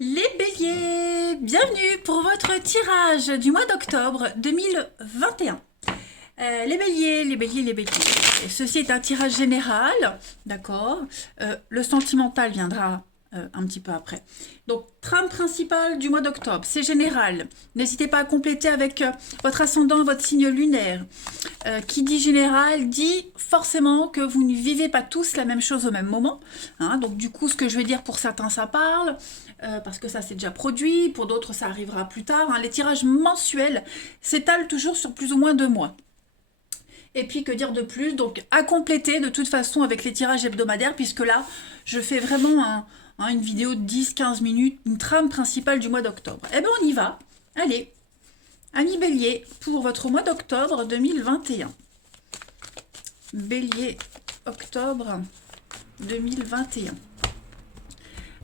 Les béliers, bienvenue pour votre tirage du mois d'octobre 2021. Les béliers. Ceci est un tirage général, d'accord. Le sentimental viendra un petit peu après. Donc, trame principale du mois d'octobre, c'est général. N'hésitez pas à compléter avec votre ascendant, votre signe lunaire. Qui dit général dit forcément que vous ne vivez pas tous la même chose au même moment. Hein. Donc, du coup, ce que je vais dire pour certains, ça parle. Parce que ça c'est déjà produit, pour d'autres ça arrivera plus tard. Hein. Les tirages mensuels s'étalent toujours sur plus ou moins 2 mois. Et puis que dire de plus? Donc à compléter de toute façon avec les tirages hebdomadaires, puisque là je fais vraiment une vidéo de 10-15 minutes, une trame principale du mois d'octobre. Eh bien on y va. Allez, amis bélier, pour votre mois d'octobre 2021. Bélier, octobre 2021.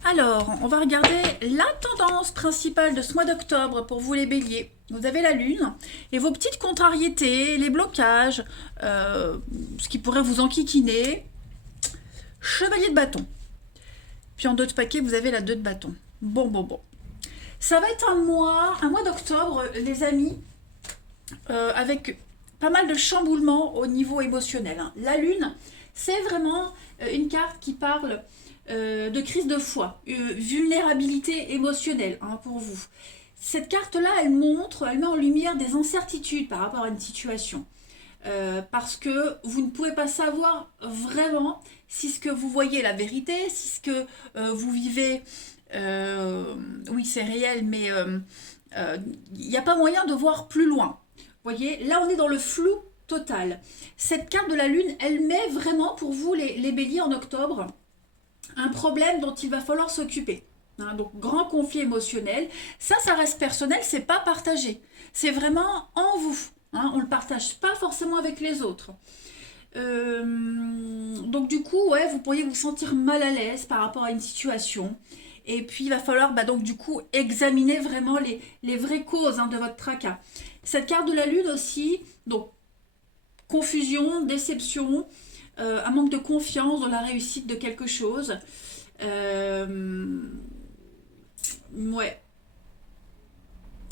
Alors, on va regarder la tendance principale de ce mois d'octobre pour vous les béliers. Vous avez la lune et vos petites contrariétés, les blocages, ce qui pourrait vous enquiquiner. Chevalier de bâton. Puis en dos de paquet, vous avez la 2 de bâton. Bon. Ça va être un mois d'octobre, les amis, avec pas mal de chamboulements au niveau émotionnel. Hein. La lune, c'est vraiment une carte qui parle de crise de foi, vulnérabilité émotionnelle pour vous. Cette carte-là, elle met en lumière des incertitudes par rapport à une situation. Parce que vous ne pouvez pas savoir vraiment si ce que vous voyez est la vérité, si ce que vous vivez, oui c'est réel, mais il n'y a pas moyen de voir plus loin. Vous voyez, là on est dans le flou total. Cette carte de la lune, elle met vraiment pour vous les béliers en octobre un problème dont il va falloir s'occuper. Hein, donc grand conflit émotionnel, ça reste personnel, c'est pas partagé, c'est vraiment en vous. Hein, on le partage pas forcément avec les autres. Donc du coup, ouais, vous pourriez vous sentir mal à l'aise par rapport à une situation. Et puis il va falloir donc du coup examiner vraiment les vraies causes de votre tracas. Cette carte de la lune aussi, donc confusion, déception, un manque de confiance dans la réussite de quelque chose. Ouais.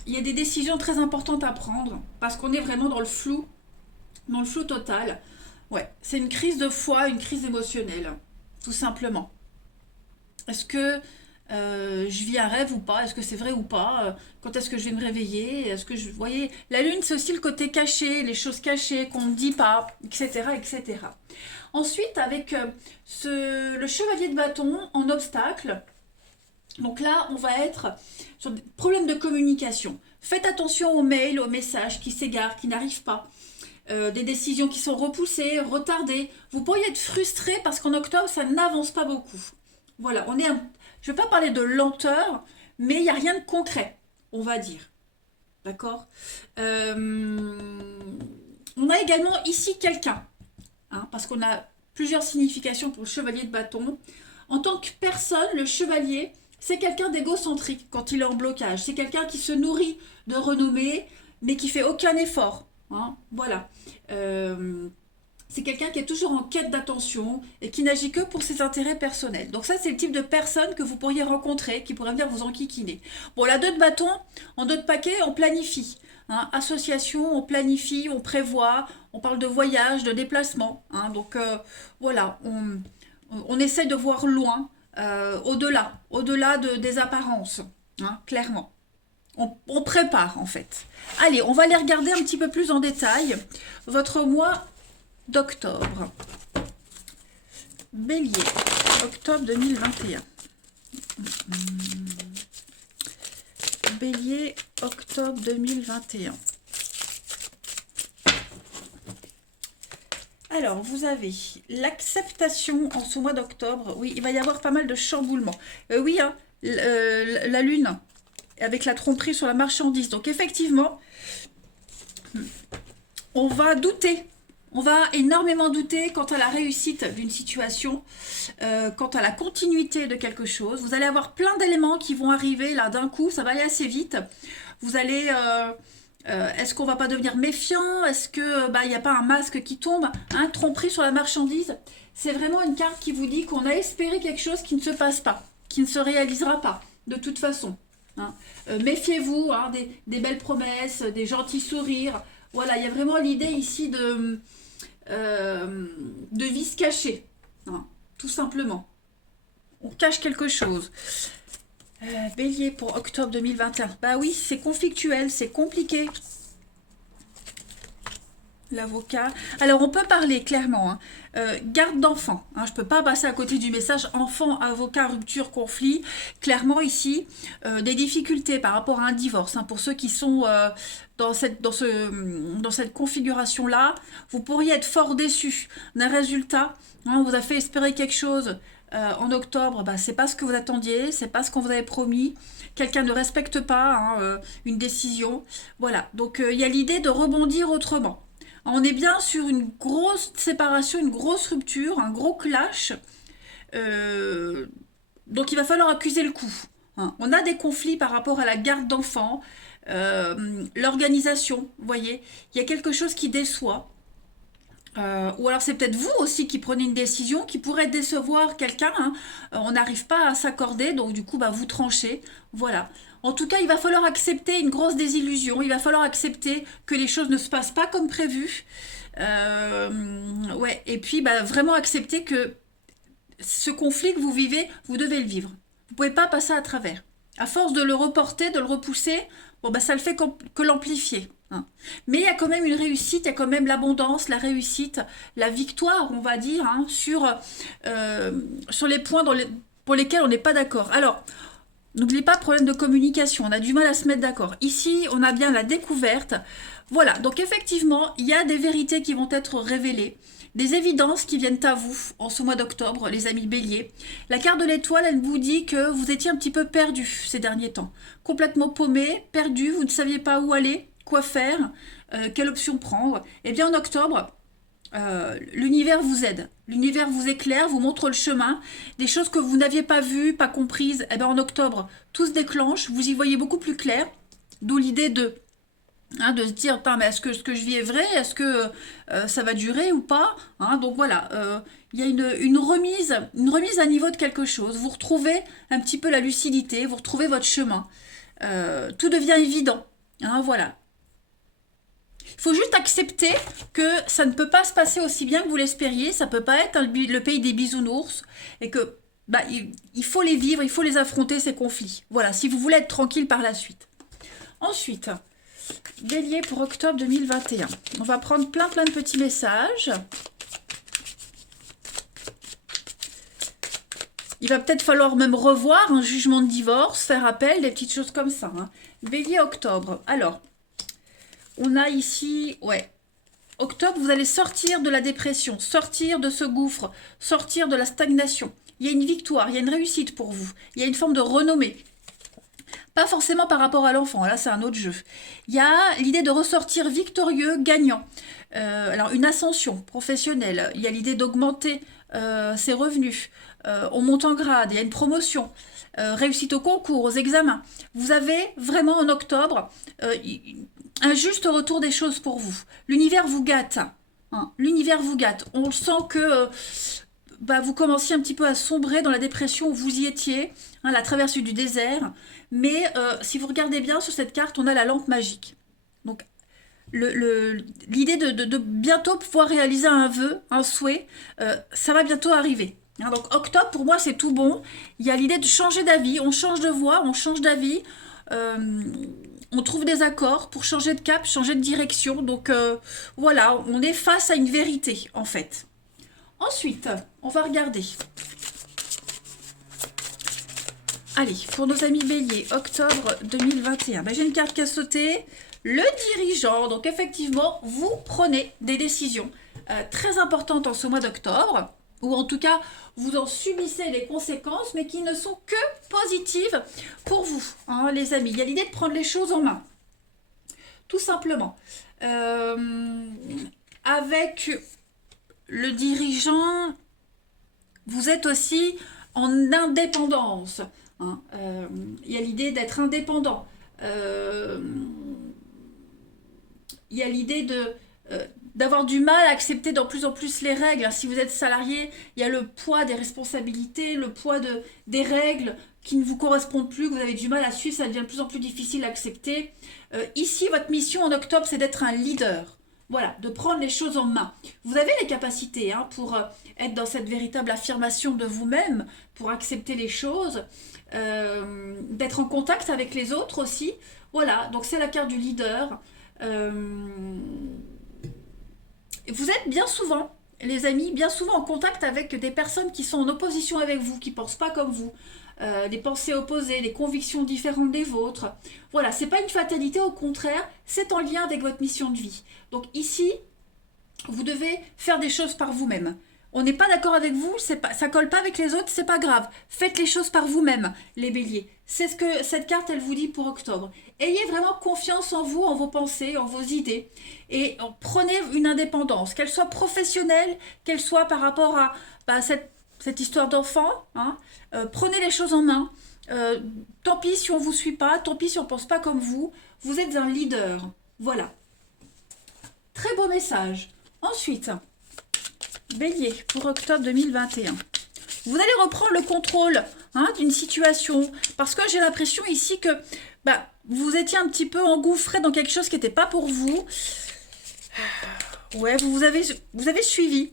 Il y a des décisions très importantes à prendre parce qu'on est vraiment dans le flou total. Ouais, c'est une crise de foi, une crise émotionnelle, tout simplement. Est-ce que je vis un rêve ou pas? Est-ce que c'est vrai ou pas? Quand est-ce que je vais me réveiller? Est-ce que vous voyez, la lune, c'est aussi le côté caché, les choses cachées qu'on ne dit pas, etc., etc. Ensuite, avec le chevalier de bâton en obstacle, donc là, on va être sur des problèmes de communication. Faites attention aux mails, aux messages qui s'égarent, qui n'arrivent pas. Des décisions qui sont repoussées, retardées. Vous pourriez être frustré parce qu'en octobre, ça n'avance pas beaucoup. Voilà, je ne vais pas parler de lenteur, mais il n'y a rien de concret, on va dire. D'accord. On a également ici quelqu'un, parce qu'on a plusieurs significations pour le chevalier de bâton. En tant que personne, le chevalier, c'est quelqu'un d'égocentrique quand il est en blocage. C'est quelqu'un qui se nourrit de renommée, mais qui fait aucun effort. Voilà. C'est quelqu'un qui est toujours en quête d'attention et qui n'agit que pour ses intérêts personnels. Donc ça, c'est le type de personne que vous pourriez rencontrer, qui pourrait venir vous enquiquiner. Bon, la 2 de bâton, en 2 de paquet, on planifie. Association, on planifie, on prévoit, on parle de voyage, de déplacement. Donc voilà, on essaie de voir loin, au-delà des apparences, clairement. On prépare en fait. Allez, on va aller regarder un petit peu plus en détail votre mois d'octobre. Bélier, octobre 2021. Bélier, octobre 2021. Alors, vous avez l'acceptation en ce mois d'octobre. Oui, il va y avoir pas mal de chamboulements. Oui, la lune avec la tromperie sur la marchandise. Donc, effectivement, on va douter. On va énormément douter quant à la réussite d'une situation, quant à la continuité de quelque chose. Vous allez avoir plein d'éléments qui vont arriver là d'un coup, ça va aller assez vite. Vous allez... est-ce qu'on va pas devenir méfiant? Est-ce que il n'y a pas un masque qui tombe? Tromperie sur la marchandise. C'est vraiment une carte qui vous dit qu'on a espéré quelque chose qui ne se passe pas, qui ne se réalisera pas. de toute façon. Hein. Méfiez-vous, hein, des belles promesses, des gentils sourires. Voilà, il y a vraiment l'idée ici de vice caché, hein, tout simplement. On cache quelque chose. Bélier pour octobre 2021. Bah oui, c'est conflictuel, c'est compliqué. L'avocat. Alors, on peut parler clairement. Hein. Garde d'enfant. Hein, je ne peux pas passer à côté du message enfant, avocat, rupture, conflit. Clairement, ici, des difficultés par rapport à un divorce. Hein, pour ceux qui sont dans cette configuration-là, vous pourriez être fort déçus d'un résultat. Hein, on vous a fait espérer quelque chose en octobre. Bah, c'est pas ce que vous attendiez, c'est pas ce qu'on vous avait promis. Quelqu'un ne respecte pas hein, une décision. Voilà. Donc, il y a l'idée de rebondir autrement. On est bien sur une grosse séparation, une grosse rupture, un gros clash. Donc il va falloir accuser le coup. Hein. On a des conflits par rapport à la garde d'enfants, l'organisation, vous voyez. Il y a quelque chose qui déçoit. Ou alors c'est peut-être vous aussi qui prenez une décision qui pourrait décevoir quelqu'un. Hein. On n'arrive pas à s'accorder, donc du coup bah, vous tranchez. Voilà. En tout cas, il va falloir accepter une grosse désillusion. Il va falloir accepter que les choses ne se passent pas comme prévu. Ouais. Et puis bah, vraiment accepter que ce conflit que vous vivez, vous devez le vivre. Vous ne pouvez pas passer à travers. À force de le reporter, de le repousser, bon bah ça le fait que l'amplifier. Hein. Mais il y a quand même une réussite, il y a quand même l'abondance, la réussite, la victoire, on va dire, hein, sur les points pour lesquels on n'est pas d'accord. Alors, n'oubliez pas, problème de communication, on a du mal à se mettre d'accord. Ici, on a bien la découverte. Voilà, donc effectivement, il y a des vérités qui vont être révélées, des évidences qui viennent à vous en ce mois d'octobre, les amis béliers. La carte de l'étoile, elle vous dit que vous étiez un petit peu perdu ces derniers temps. Complètement paumé, perdu, vous ne saviez pas où aller, quoi faire, quelle option prendre. Eh bien en octobre, l'univers vous aide, l'univers vous éclaire, vous montre le chemin, des choses que vous n'aviez pas vues, pas comprises, eh bien en octobre, tout se déclenche, vous y voyez beaucoup plus clair, d'où l'idée de se dire, mais est-ce que ce que je vis est vrai, est-ce que ça va durer ou pas, hein, donc voilà, il y a une remise à niveau de quelque chose, vous retrouvez un petit peu la lucidité, vous retrouvez votre chemin, tout devient évident, hein, voilà. Il faut juste accepter que ça ne peut pas se passer aussi bien que vous l'espériez, ça ne peut pas être le pays des bisounours, et que bah, il faut les vivre, il faut les affronter, ces conflits. Voilà, si vous voulez être tranquille par la suite. Ensuite, Bélier pour octobre 2021. On va prendre plein de petits messages. Il va peut-être falloir même revoir un jugement de divorce, faire appel, des petites choses comme ça. Hein. Bélier octobre. Alors, on a ici, ouais, octobre, vous allez sortir de la dépression, sortir de ce gouffre, sortir de la stagnation. Il y a une victoire, il y a une réussite pour vous. Il y a une forme de renommée. Pas forcément par rapport à l'enfant, là c'est un autre jeu. Il y a l'idée de ressortir victorieux, gagnant. Alors une ascension professionnelle, il y a l'idée d'augmenter ses revenus. On monte en grade, il y a une promotion. Réussite au concours, aux examens. Vous avez vraiment en octobre un juste retour des choses pour vous. L'univers vous gâte. Hein. L'univers vous gâte. On le sent que vous commenciez un petit peu à sombrer dans la dépression où vous y étiez, hein, la traversée du désert. Mais si vous regardez bien sur cette carte, on a la lampe magique. Donc l'idée de bientôt pouvoir réaliser un vœu, un souhait, ça va bientôt arriver. Hein, donc octobre, pour moi, c'est tout bon. Il y a l'idée de changer d'avis. On change de voie, on change d'avis. On trouve des accords pour changer de cap, changer de direction. Donc voilà, on est face à une vérité, en fait. Ensuite, on va regarder. Allez, pour nos amis béliers, octobre 2021. J'ai une carte qui a sauté. Le dirigeant. Donc effectivement, vous prenez des décisions très importantes en ce mois d'octobre. Ou en tout cas, vous en subissez les conséquences, mais qui ne sont que positives pour vous, hein, les amis. Il y a l'idée de prendre les choses en main. Tout simplement. Avec le dirigeant, vous êtes aussi en indépendance. Hein. Il y a l'idée d'être indépendant. Il y a l'idée d'avoir du mal à accepter de plus en plus les règles. Si vous êtes salarié, il y a le poids des responsabilités, le poids des règles qui ne vous correspondent plus, que vous avez du mal à suivre, ça devient de plus en plus difficile à accepter. Ici, votre mission en octobre, c'est d'être un leader. Voilà, de prendre les choses en main. Vous avez les capacités pour être dans cette véritable affirmation de vous-même, pour accepter les choses, d'être en contact avec les autres aussi. Voilà, donc c'est la carte du leader. Vous êtes bien souvent, les amis, bien souvent en contact avec des personnes qui sont en opposition avec vous, qui ne pensent pas comme vous. Des pensées opposées, des convictions différentes des vôtres. Voilà, c'est pas une fatalité, au contraire, c'est en lien avec votre mission de vie. Donc ici, vous devez faire des choses par vous-même. On n'est pas d'accord avec vous, ça colle pas avec les autres, c'est pas grave. Faites les choses par vous-même, les béliers. C'est ce que cette carte, elle vous dit pour octobre. Ayez vraiment confiance en vous, en vos pensées, en vos idées. Et prenez une indépendance, qu'elle soit professionnelle, qu'elle soit par rapport à cette histoire d'enfant. Prenez les choses en main. Tant pis si on ne vous suit pas, tant pis si on ne pense pas comme vous. Vous êtes un leader. Voilà. Très beau message. Ensuite, Bélier, pour octobre 2021. Vous allez reprendre le contrôle d'une situation. Parce que j'ai l'impression ici que vous étiez un petit peu engouffré dans quelque chose qui n'était pas pour vous. Ouais, vous avez suivi.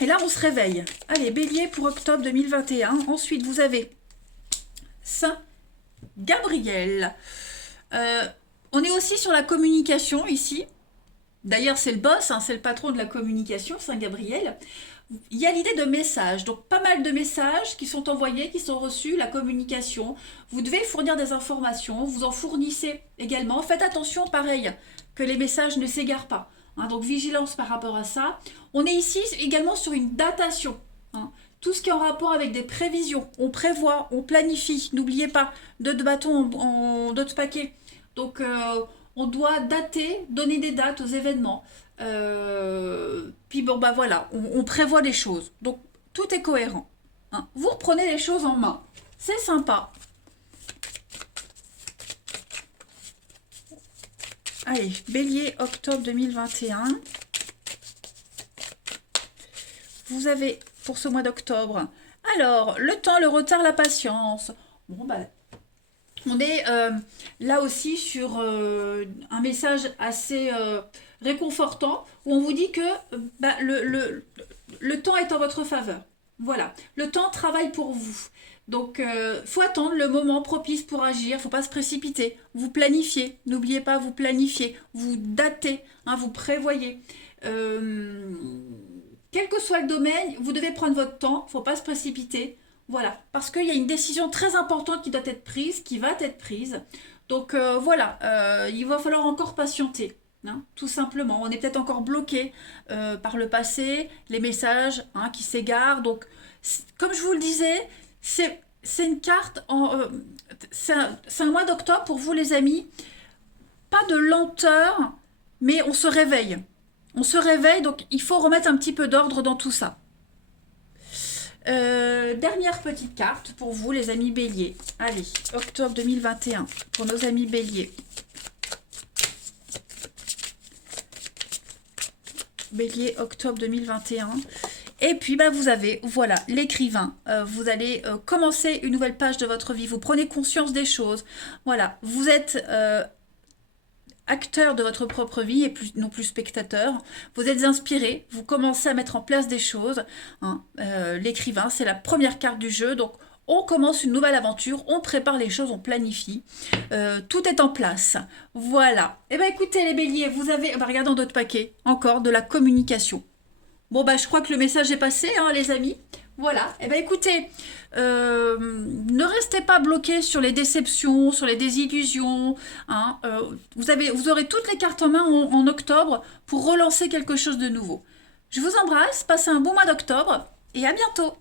Et là, on se réveille. Allez, Bélier pour octobre 2021. Ensuite, vous avez Saint Gabriel. On est aussi sur la communication ici. D'ailleurs, c'est le boss, c'est le patron de la communication, Saint Gabriel. Il y a l'idée de messages. Donc, pas mal de messages qui sont envoyés, qui sont reçus, la communication. Vous devez fournir des informations. Vous en fournissez également. Faites attention, pareil, que les messages ne s'égarent pas. Donc, vigilance par rapport à ça. On est ici également sur une datation. Tout ce qui est en rapport avec des prévisions. On prévoit, on planifie. N'oubliez pas, 2 bâtons en 2 paquets. Donc, on doit dater, donner des dates aux événements. Puis bon, voilà, on prévoit les choses. Donc, tout est cohérent. Vous reprenez les choses en main. C'est sympa. Allez, Bélier, octobre 2021. Vous avez, pour ce mois d'octobre, alors, le temps, le retard, la patience. Bon, on est là aussi sur un message assez réconfortant où on vous dit que le temps est en votre faveur. Voilà, le temps travaille pour vous. Donc, faut attendre le moment propice pour agir, faut pas se précipiter. Vous planifiez, n'oubliez pas, vous planifiez, vous datez, vous prévoyez. Quel que soit le domaine, vous devez prendre votre temps, faut pas se précipiter. Voilà, parce qu'il y a une décision très importante qui doit être prise, qui va être prise. Donc voilà, il va falloir encore patienter, tout simplement. On est peut-être encore bloqué par le passé, les messages qui s'égarent. Donc, comme je vous le disais, c'est une carte, c'est un mois d'octobre pour vous les amis. Pas de lenteur, mais on se réveille. On se réveille, donc il faut remettre un petit peu d'ordre dans tout ça. Dernière petite carte pour vous les amis béliers. Allez, octobre 2021 pour nos amis béliers. Bélier, octobre 2021. Et puis vous avez, voilà, l'écrivain. Vous allez commencer une nouvelle page de votre vie. Vous prenez conscience des choses. Voilà, vous êtes acteur de votre propre vie et non plus spectateur. Vous êtes inspiré, vous commencez à mettre en place des choses. L'écrivain, c'est la première carte du jeu. Donc, on commence une nouvelle aventure, on prépare les choses, on planifie. Tout est en place. Voilà. Eh bien, écoutez, les béliers, vous avez, regardez dans d'autres paquets, encore de la communication. Bon, je crois que le message est passé, les amis. Voilà. Eh bien, écoutez, ne restez pas bloqués sur les déceptions, sur les désillusions. Vous aurez toutes les cartes en main en octobre pour relancer quelque chose de nouveau. Je vous embrasse, passez un bon mois d'octobre et à bientôt.